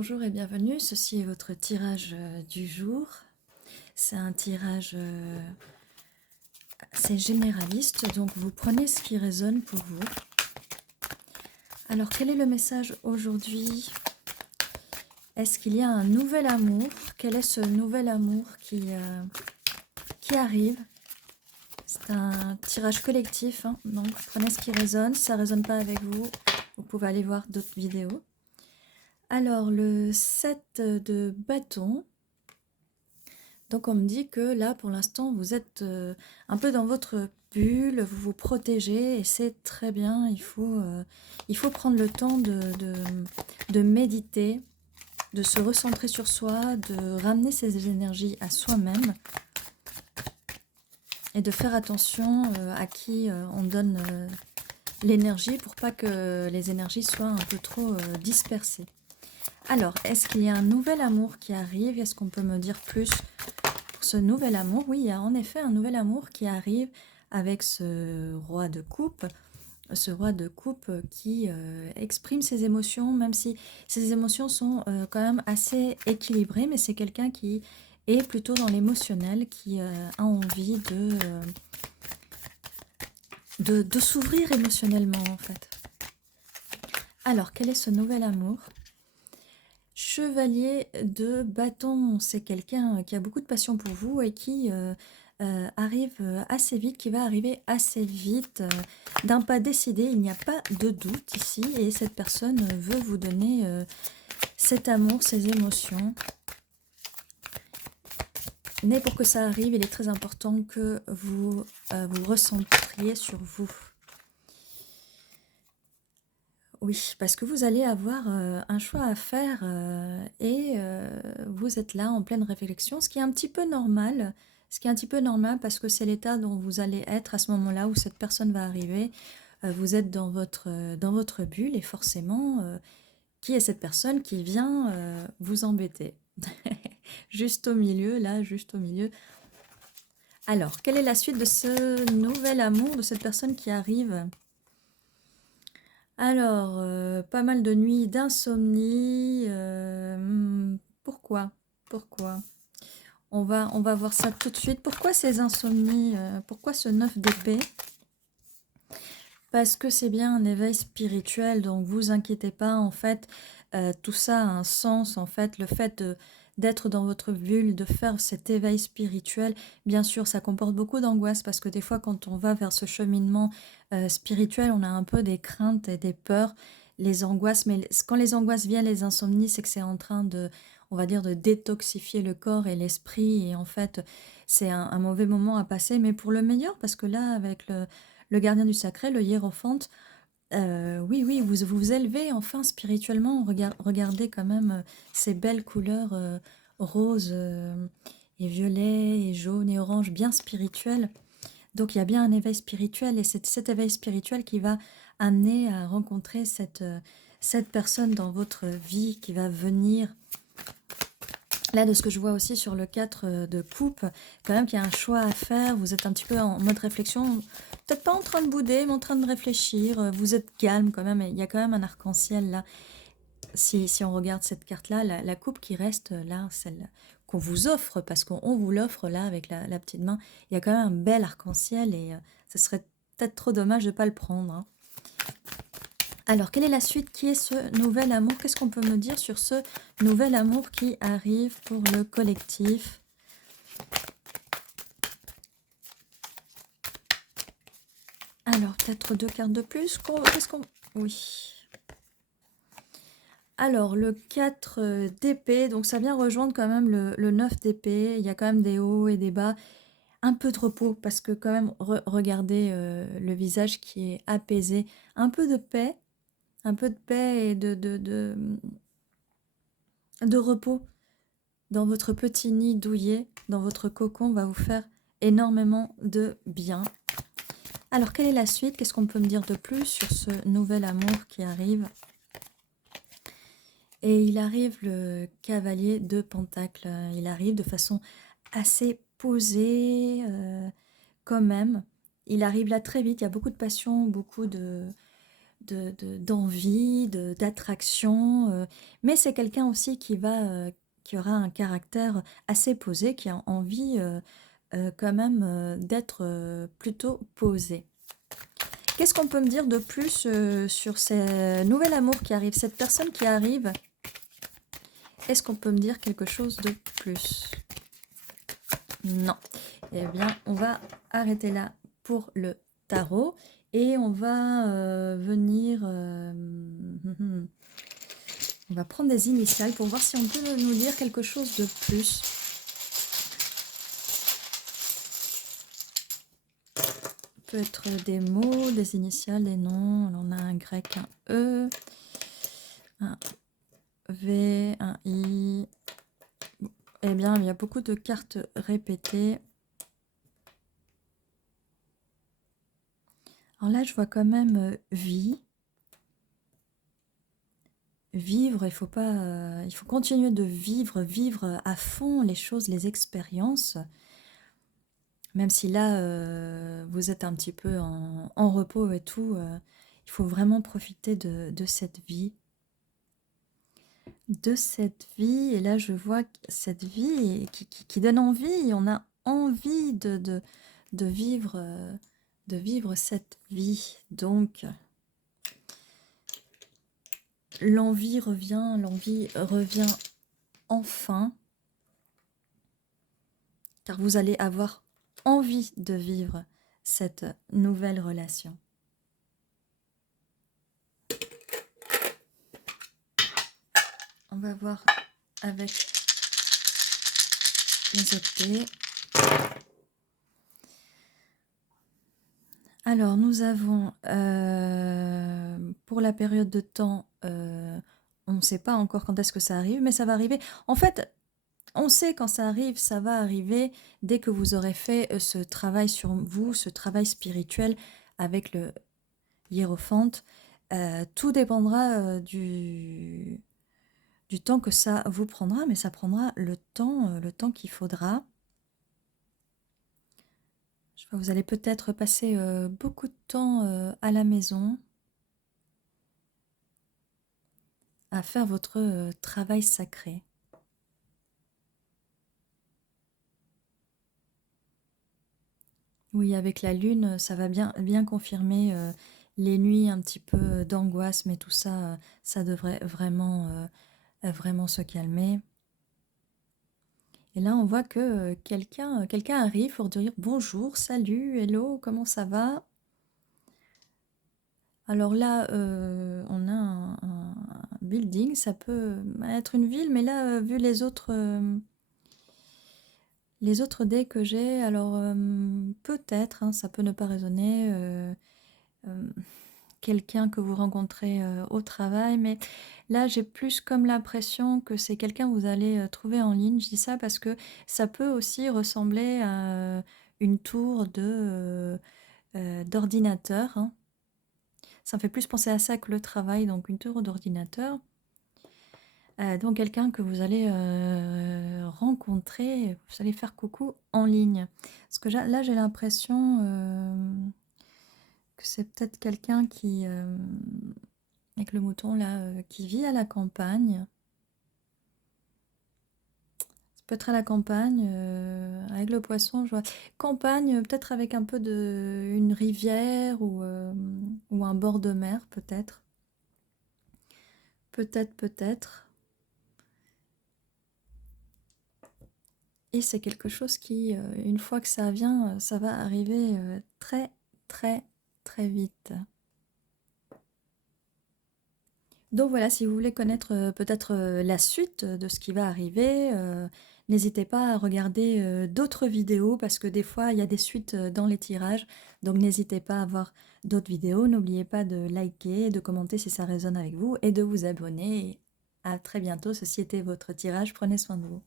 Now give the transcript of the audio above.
Bonjour et bienvenue, ceci est votre tirage du jour. C'est un tirage assez généraliste, donc vous prenez ce qui résonne pour vous. Alors quel est le message aujourd'hui? Est-ce qu'il y a un nouvel amour? Quel est ce nouvel amour qui arrive? C'est un tirage collectif, hein, donc prenez ce qui résonne. Si ça ne résonne pas avec vous, vous pouvez aller voir d'autres vidéos. Alors le 7 de bâton. Donc on me dit que là, pour l'instant, vous êtes un peu dans votre bulle, vous vous protégez et c'est très bien. Il faut prendre le temps de méditer, de se recentrer sur soi, de ramener ses énergies à soi-même et de faire attention à qui on donne l'énergie pour pas que les énergies soient un peu trop dispersées. Alors, est-ce qu'il y a un nouvel amour qui arrive? Est-ce qu'on peut me dire plus ce nouvel amour? Oui, il y a en effet un nouvel amour qui arrive avec ce roi de coupe qui exprime ses émotions, même si ses émotions sont quand même assez équilibrées, mais c'est quelqu'un qui est plutôt dans l'émotionnel, qui a envie de s'ouvrir émotionnellement en fait. Alors, quel est ce nouvel amour? Chevalier de bâton, c'est quelqu'un qui a beaucoup de passion pour vous et qui arrive assez vite, qui va arriver assez vite, d'un pas décidé, il n'y a pas de doute ici, et cette personne veut vous donner cet amour, ces émotions. Mais pour que ça arrive, il est très important que vous vous recentriez sur vous. Oui, parce que vous allez avoir un choix à faire et vous êtes là en pleine réflexion, ce qui est un petit peu normal. Ce qui est un petit peu normal parce que c'est l'état dont vous allez être à ce moment-là où cette personne va arriver. Vous êtes dans votre bulle et forcément, qui est cette personne qui vient vous embêter? Juste au milieu, là, juste au milieu. Alors, quelle est la suite de ce nouvel amour, de cette personne qui arrive? Alors, pas mal de nuits d'insomnie. Pourquoi? Pourquoi? On va voir ça tout de suite. Pourquoi ces insomnies? Pourquoi ce 9 d'épée? Parce que c'est bien un éveil spirituel, donc vous inquiétez pas, en fait, tout ça a un sens, en fait, le fait d'être dans votre bulle, de faire cet éveil spirituel, bien sûr, ça comporte beaucoup d'angoisse, parce que des fois, quand on va vers ce cheminement spirituel, on a un peu des craintes et des peurs, les angoisses, mais quand les angoisses viennent, les insomnies, c'est que c'est en train de, on va dire, de détoxifier le corps et l'esprit, et en fait, c'est un mauvais moment à passer, mais pour le meilleur, parce que là, avec le gardien du sacré, le hiérophante, oui, oui, vous vous élevez enfin spirituellement. Regardez quand même ces belles couleurs roses et violet et jaune et orange, bien spirituelles. Donc il y a bien un éveil spirituel et c'est cet éveil spirituel qui va amener à rencontrer cette personne dans votre vie qui va venir. Là, de ce que je vois aussi sur le 4 de coupe, quand même qu'il y a un choix à faire, vous êtes un petit peu en mode réflexion, peut-être pas en train de bouder, mais en train de réfléchir, vous êtes calme quand même, et il y a quand même un arc-en-ciel là. Si on regarde cette carte-là, la coupe qui reste là, celle qu'on vous offre, parce qu'on vous l'offre là avec la petite main, il y a quand même un bel arc-en-ciel et ce serait peut-être trop dommage de ne pas le prendre, hein. Alors, quelle est la suite? Qui est ce nouvel amour? Qu'est-ce qu'on peut me dire sur ce nouvel amour qui arrive pour le collectif? Alors, peut-être 2 cartes de plus. Qu'est-ce qu'on... Oui. Alors, le 4 d'épée, donc ça vient rejoindre quand même le 9 d'épée. Il y a quand même des hauts et des bas. Un peu de repos, parce que quand même, regardez le visage qui est apaisé. Un peu de paix et de repos dans votre petit nid douillet, dans votre cocon, va vous faire énormément de bien. Alors, quelle est la suite? Qu'est-ce qu'on peut me dire de plus sur ce nouvel amour qui arrive? Et il arrive le cavalier de Pentacle. Il arrive de façon assez posée quand même. Il arrive là très vite, il y a beaucoup de passion, beaucoup de d'envie, d'attraction. Mais c'est quelqu'un aussi qui aura un caractère assez posé, qui a envie quand même d'être plutôt posé. Qu'est-ce qu'on peut me dire de plus sur ce nouvel amour qui arrive, cette personne qui arrive? Est-ce qu'on peut me dire quelque chose de plus? Non. Eh bien, on va arrêter là pour le tarot et on va venir... on va prendre des initiales pour voir si on peut nous dire quelque chose de plus. Peut être des mots, des initiales, des noms. Alors, on a un grec, un E, un V, un I. Eh bien, il y a beaucoup de cartes répétées. Alors là, je vois quand même vie. Vivre, il faut pas, il faut continuer de vivre à fond les choses, les expériences. Même si là, vous êtes un petit peu en repos et tout, il faut vraiment profiter de cette vie. De cette vie, et là je vois cette vie qui donne envie, on a envie de vivre cette vie. Donc, l'envie revient enfin, car vous allez avoir envie de vivre cette nouvelle relation. On va voir avec les OT. Alors, nous avons, pour la période de temps, on ne sait pas encore quand est-ce que ça arrive, mais ça va arriver. En fait, on sait quand ça arrive, ça va arriver dès que vous aurez fait ce travail sur vous, ce travail spirituel avec le hiérophante. Tout dépendra du temps que ça vous prendra, mais ça prendra le temps qu'il faudra. Je vois, vous allez peut-être passer beaucoup de temps à la maison à faire votre travail sacré. Oui, avec la lune, ça va bien confirmer les nuits un petit peu d'angoisse, mais tout ça, ça devrait vraiment se calmer. Et là, on voit que quelqu'un arrive pour dire bonjour, salut, hello, comment ça va? Alors là, on a un building, ça peut être une ville, mais là, vu les autres dés que j'ai, alors peut-être, hein, ça peut ne pas résonner, quelqu'un que vous rencontrez au travail, mais là j'ai plus comme l'impression que c'est quelqu'un que vous allez trouver en ligne. Je dis ça parce que ça peut aussi ressembler à une tour d'ordinateur, hein. Ça me fait plus penser à ça que le travail, donc une tour d'ordinateur. Donc quelqu'un que vous allez rencontrer, vous allez faire coucou en ligne. Parce que là j'ai l'impression que c'est peut-être quelqu'un qui, avec le mouton là, qui vit à la campagne. Ça peut être à la campagne, avec le poisson, je vois. Campagne, peut-être avec un peu une rivière ou un bord de mer, peut-être. Peut-être. Et c'est quelque chose qui, une fois que ça vient, ça va arriver très, très, très vite. Donc voilà, si vous voulez connaître peut-être la suite de ce qui va arriver, n'hésitez pas à regarder d'autres vidéos parce que des fois, il y a des suites dans les tirages. Donc n'hésitez pas à voir d'autres vidéos. N'oubliez pas de liker, de commenter si ça résonne avec vous et de vous abonner. À très bientôt. Ceci était votre tirage. Prenez soin de vous.